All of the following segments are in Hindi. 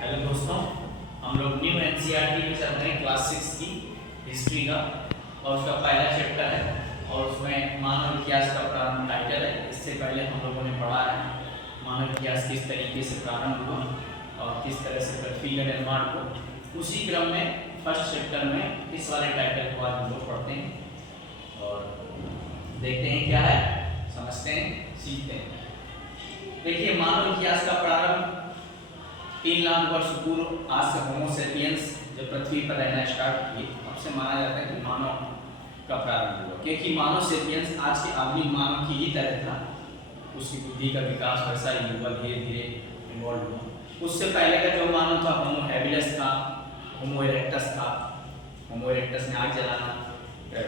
हेलो दोस्तों, हम लोग न्यू एनसीईआरटी में चल रहे हैं क्लास 6 की हिस्ट्री का और उसका पहला चैप्टर है और उसमें मानव इतिहास का प्रारंभ टाइटल है। इससे पहले हम लोगों ने पढ़ा है मानव इतिहास किस तरीके से प्रारंभ हुआ और किस तरह से पृथ्वी का निर्माण हुआ। उसी क्रम में फर्स्ट चैप्टर में इस वाले टाइटल को आज हम लोग पढ़ते हैं और देखते हैं क्या है, समझते हैं, सीखते हैं। देखिए, मानव इतिहास का प्रारंभ 3 लाख वर्ष पूर्व आज से होमो सेपियंस जब पृथ्वी पर रहना स्टार्ट किए तब से माना जाता है कि मानव का प्रारंभ हुआ, क्योंकि मानव सेपियंस आज के आधुनिक मानव की ही तरह था। उसकी बुद्धि का विकास वैसा ही हुआ, धीरे धीरे इन्वॉल्व हुआ। उससे पहले का जो मानव था होमो हैबिलस था, होमो इरेक्टस था। होमो इरेक्टस ने आग जलाना,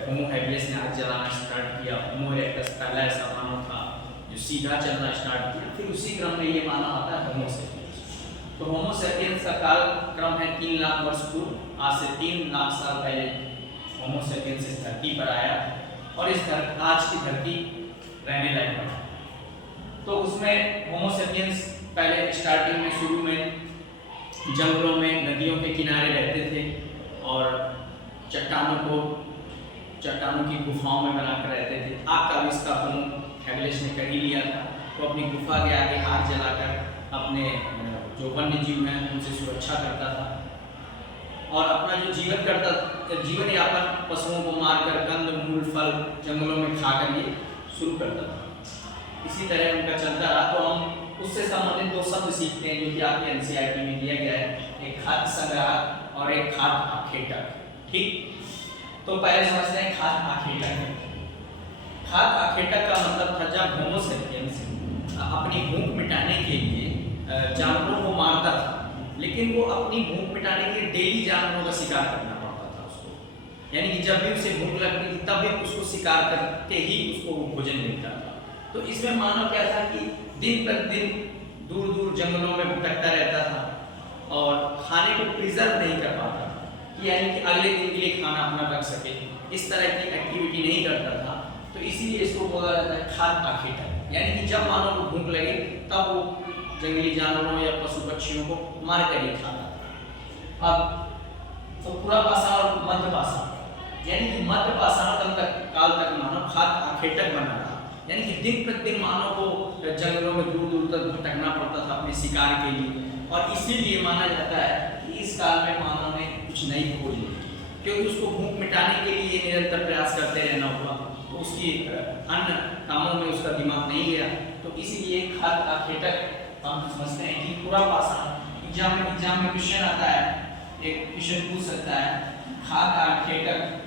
होमो हैबिलस ने आग जलाना स्टार्ट किया। होमो इरेक्टस पहला ऐसा मानव था जो सीधा चलना स्टार्ट किया। फिर उसी क्रम में ये मानव आता है होमो सेपियंस। तो होमो सेपियंस का काल क्रम है 3 लाख वर्ष पूर्व। आज से 3 लाख साल पहले होमो सेपियंस इस धरती पर आया और आज की धरती रहने लायक बना। तो उसमें होमो सेपियंस पहले स्टार्टिंग में शुरू में जंगलों में, नदियों के किनारे रहते थे और चट्टानों की गुफाओं में बनाकर रहते थे। आग का आविष्कार होमो हैबिलिस ने कर ही लिया था। वो अपनी गुफा के आगे आग जलाकर अपने जो वन्य जीव हैं उनसे सुरक्षा करता था और अपना जो जीवन यापन पशुओं को मारकर कंद मूल फल जंगलों में खाकर ये शुरू करता था। इसी तरह उनका चलता रहा। तो हम उससे संबंधित 2 शब्द सीखते हैं जो कि आपके एनसीईआरटी में दिया गया है, एक खाद्य संग्राहक और एक खाद्य आखेटक। ठीक, तो पहले समझते हैं खाद्य आखेटक। खाद्य आखेटक का मतलब था जब होमो सेपियंस अपनी भूख मिटाने के लिए जानवरों को मारता था, लेकिन वो अपनी भूख मिटाने के लिए डेली जानवरों का शिकार करना पड़ता था उसको। यानी कि जब भी उसे भूख लगती थी तब भी उसको शिकार करके ही उसको भोजन मिलता था। तो इसमें मानव क्या था कि दिन प्रतिदिन दूर दूर जंगलों में भटकता रहता था और खाने को प्रिजर्व नहीं कर पाता था, यानी कि अगले दिन के लिए खाना अपना रख सके, इस तरह की एक्टिविटी नहीं करता था। तो इसीलिए इसको बोला जाता है खाद्य आखेटक। यानी कि जब मानव को भूख लगे तब वो जंगली जानवरों या पशु पक्षियों को मार कर ही खाता था। अब तो पूरा पाषाण और मध्य पाषाण, यानी कि मध्य पाषाण काल तक मानव खाद्य आखेटक बना रहा। यानी कि दिन प्रतिदिन मानव को जंगलों में दूर दूर तक भटकना पड़ता था अपने शिकार के लिए और इसीलिए माना जाता है कि इस काल में मानव ने कुछ नई खोज ली, क्योंकि उसको भूख मिटाने के लिए निरंतर प्रयास करते रहना हुआ। तो उसकी अन्य कामों में उसका दिमाग नहीं गया। तो इसीलिए खाद्य आखेटक हम समझते हैं कि पूरा पाषाण। एग्जाम में क्वेश्चन आता है, एक क्वेश्चन पूछ सकता है, खाद्य आखेटक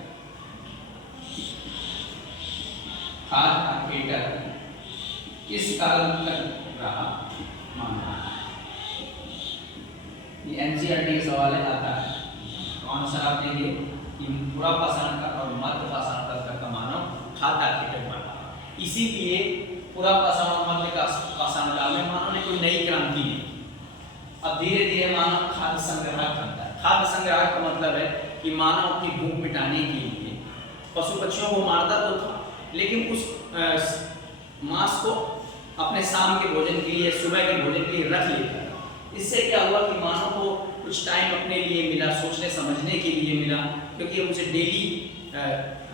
किस काल तक रहा माना? ये एनसीईआरटी का सवाल है, आता है। तो आंसर आप देंगे कि पूरा पाषाण का और मध्य पाषाण तक का मानव खाद्य आखेटक बना। इसीलिए पूरा पाषाण और मध्य पाषाण काल में मानव ने कोई नई क्रांति नहीं। अब धीरे धीरे मानव खाद्य संग्राहक बनता है। खाद्य संग्राहक का मतलब है कि मानव अपनी भूख मिटाने के लिए पशु पक्षियों को मारता तो था, लेकिन उस मांस को अपने शाम के भोजन के लिए, सुबह के भोजन के लिए रख लेता था। इससे क्या हुआ कि मानव को कुछ टाइम अपने लिए मिला, सोचने समझने के लिए मिला, क्योंकि उसे डेली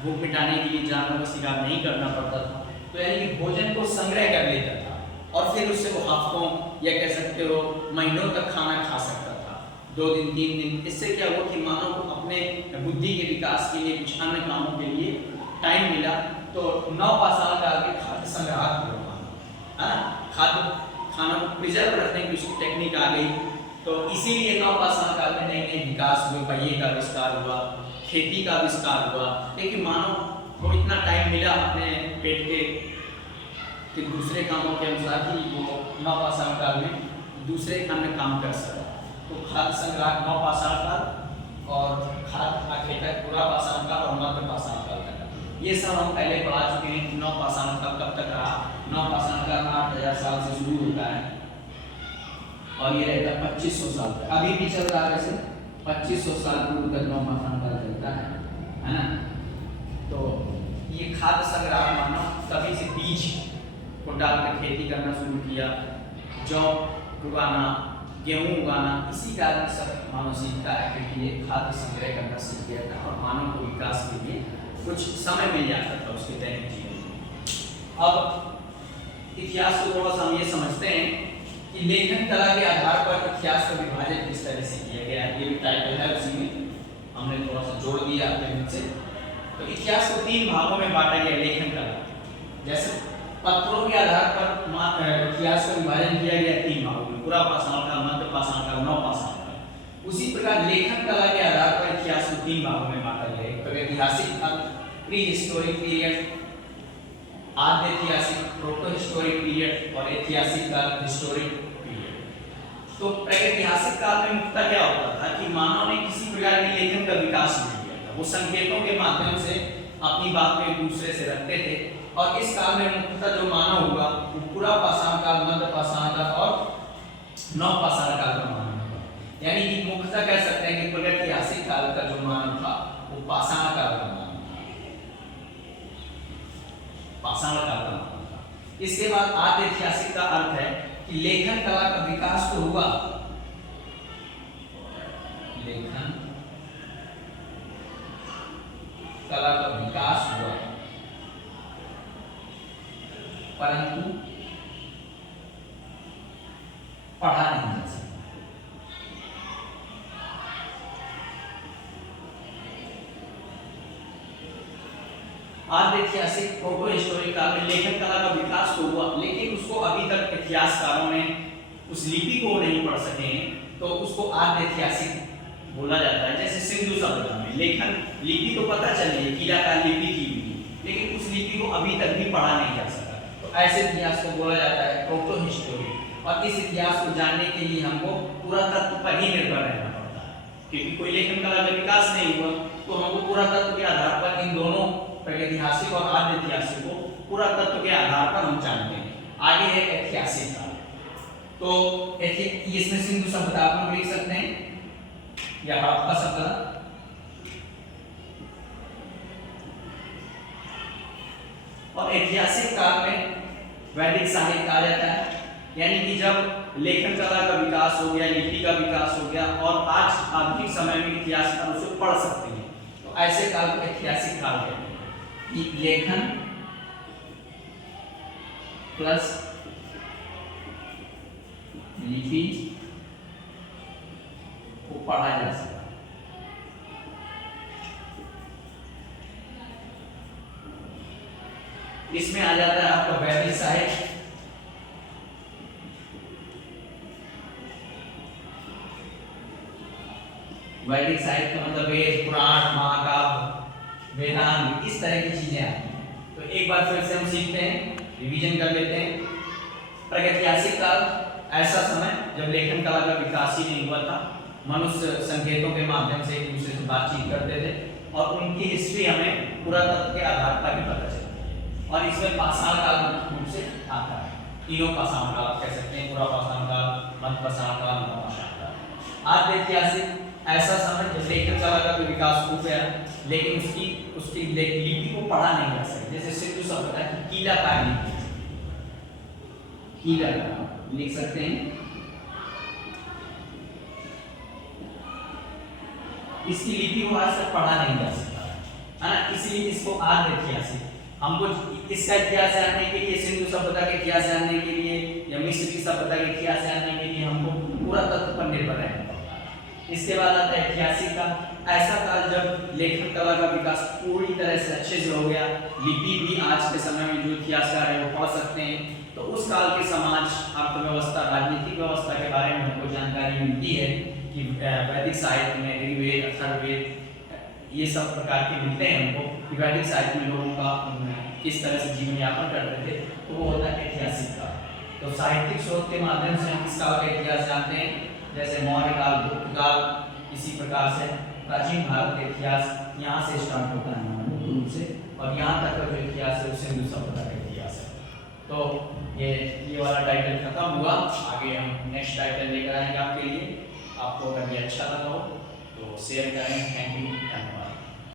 भूख मिटाने के लिए जानवरों का शिकार नहीं करना पड़ता था। तो यानी कि भोजन को संग्रह कर लेता था और फिर उससे वो हफ्तों या कह सकते हो महीनों तक खाना खा सकता था, 2 दिन 3 दिन। इससे क्या हुआ कि मानव को अपने बुद्धि के विकास के लिए, कुछ अन्य कामों के लिए टाइम मिला। तो नव पाषाण काल के खाद्य संग्राहक है ना, खाद्य खाना को प्रिजर्व रखने की उसकी टेक्निक आ गई। तो इसीलिए नव पाषाण काल में नए नए विकास हुए, पहिए का आविष्कार हुआ, खेती का आविष्कार हुआ, क्योंकि मानव को इतना टाइम मिला अपने पेट के दूसरे कामों के अनुसार कि वो नव पाषाण काल में दूसरे अन्य काम कर सका। तो खाद्य संग्राहक नव पाषाण काल और खाद्य आखेटक पूरा पाषाण काल और मध्य पाषाण काल तक। ये सब हम पहले पढ़ा चुके हैं। नव पाषाण काल कब तक रहा? नव पाषाण काल 8000 साल से शुरू होता है और ये रहता है 2500 साल तक। अभी भी चल रहा है वैसे, 2500 साल पूर्व तक नव पाषाण काल चलता है ना। तो ये खाद्य संग्राहक मानव तभी से बीज को डालकर खेती करना शुरू किया, जौ उगाना, गेहूँ उगाना, इसी कारण सब मानव सीखता है, क्योंकि ये खाद्य संग्रह करना सीख गया था और मानव को विकास के लिए कुछ समय मिल जाता था उसके दैनिक जीवन में। अब इतिहास को थोड़ा सा हम ये समझते हैं कि लेखन कला के आधार पर इतिहास का विभाजन किस तरह से किया गया है। ये भी टाइटल है, उसी में हमने थोड़ा सा जोड़ दिया अपने से। तो इतिहास को 3 भागों में बांटा गया लेखन कला। जैसे पत्रों के आधार पर इतिहास का विभाजन किया गया 3 भागों में, पूरा पाषाण काल, मध्य पाषाण काल, नव पाषाण काल। उसी प्रकार लेखन कला के आधार पर इतिहास को 3 भागों में बांटा गया है। ऐतिहासिक काल, प्री हिस्टोरिक पीरियड, आद्य ऐतिहासिक प्रोटो हिस्टोरिक पीरियड और ऐतिहासिक काल हिस्टोरिक पीरियड। तो प्रागैतिहासिक काल में मुख्यतः क्या होता था कि मानव ने किसी प्रकार के लेखन का विकास नहीं किया था। वो संकेतों के माध्यम से अपनी बात को एक दूसरे से रखते थे और इस काल में मुख्यतः जो मानव हुआ वो पूरा पाषाण काल, मध्य पाषाण काल और नव पाषाण काल का मानव हुआ। यानी कि मुख्यतः कह सकते हैं कि प्रागैतिहासिक काल का जो मानव था वो पाषाण काल का मानव था, पाषाण काल का मानव था। इसके बाद आद्य ऐतिहासिक का अर्थ है कि लेखन कला का विकास तो हुआ, लेखन कला का विकास हुआ, परंतु पढ़ा नहीं जा सकता। आद्य ऐतिहासिक प्रोटो हिस्टोरिक काल में लेखन कला का विकास तो हुआ, लेकिन उसको अभी तक इतिहासकारों ने उस लिपि को नहीं पढ़ सके हैं, तो उसको आद्य ऐतिहासिक बोला जाता है। जैसे सिंधु सभ्यता में लेखन लिपि तो पता चली है, कीलाकार लिपि की हुई, लेकिन उस लिपि को अभी तक भी पढ़ा नहीं जा सका, तो ऐसे इतिहास को बोला जाता है प्रोटो हिस्टोरिक। और इस इतिहास को जानने के लिए हमको पुरातत्व पर ही निर्भर रहना पड़ता है, क्योंकि कोई लेखन कला का विकास नहीं हुआ तो हमको पुरातत्व के आधार पर इन दोनों प्रागैतिहासिक और आद्य ऐतिहासिक को पुरातत्व के आधार पर हम जानते हैं। आगे है ऐतिहासिक काल। तो इसमें सिंधु सभ्यता आप लोग लिख सकते हैं या हड़प्पा सभ्यता। और ऐतिहासिक काल में वैदिक साहित्य आ जाता है, यानी कि जब लेखन कला का विकास हो गया, लिपि का विकास हो गया और आज आधुनिक समय में इतिहासकार उसे पढ़ सकते हैं, तो ऐसे काल को ऐतिहासिक काल कहते हैं। लेखन प्लस लिपि को पढ़ा जा सकता है। इसमें आ जाता है आपका वैदिक साहित्य, वैदिक साहित्य का मतलब वेद, पुराण, महाकाव्य, वेदांत, इस तरह की चीजें आती हैं। तो एक बार फिर से हम सीखते हैं, रिवीजन कर लेते हैं। प्रागैतिहासिक काल ऐसा समय जब लेखन कला का विकास ही नहीं हुआ था, मनुष्य संकेतों के माध्यम से एक दूसरे से बातचीत करते थे और उनकी हिस्ट्री हमें पुरातत्व के आधार पर भी पता चलती है। और इसमें पाषाण काल मुख्य रूप से आता है, तीनों पाषाण काल आप कह सकते हैं, पूरा पाषाण काल, मध्य पाषाण काल, नव पाषाण काल। आद्य ऐतिहासिक ऐसा समय जब लेखन कला का विकास हो गया, लेकिन उसकी लिपि को पढ़ा नहीं जा सकता। जैसे सिंधु सभ्यता की कीलाकार लिपि, कीलाकार लिख सकते हैं, इसकी लिपि को आज तक पढ़ा नहीं जा सकता है ना, इसलिए इसको आद्य ऐतिहासिक। हमको इसका इतिहास जानने के लिए, सिंधु सभ्यता के इतिहास जानने के लिए या मिस्र की सभ्यता के इतिहास जानने के लिए हमको पुरातत्व पर निर्भर रहना पड़ता है। इसके बाद आता है ऐतिहासिक का ऐसा काल जब लेखन कला का विकास पूरी तरह से अच्छे से हो गया, लिपि भी आज के समय में जो इतिहासकार है वो पढ़ सकते हैं। तो उस काल के समाज, अर्थव्यवस्था, राजनीतिक व्यवस्था के बारे में हमको जानकारी मिलती है कि वैदिक साहित्य में ऋग्वेद, अथर्ववेद, ये सब प्रकार के मिलते हैं हमको कि वैदिक साहित्य में लोगों का किस तरह से जीवन यापन करते थे, तो वो होता है ऐतिहासिक काल। तो साहित्यिक स्रोत के माध्यम से हम इस काल का इतिहास जानते हैं, जैसे मौर्य काल, गुप्त काल, इसी प्रकार से प्राचीन भारत का इतिहास यहाँ से स्टार्ट होता है मुख्य रूप से, और यहाँ तक का जो इतिहास है वो सिंधु सभ्यता का इतिहास है। तो ये वाला टाइटल खत्म हुआ, आगे हम नेक्स्ट टाइटल लेकर आएंगे आपके लिए। आपको अगर ये अच्छा लगा हो तो शेयर करें। थैंक यू, धन्यवाद।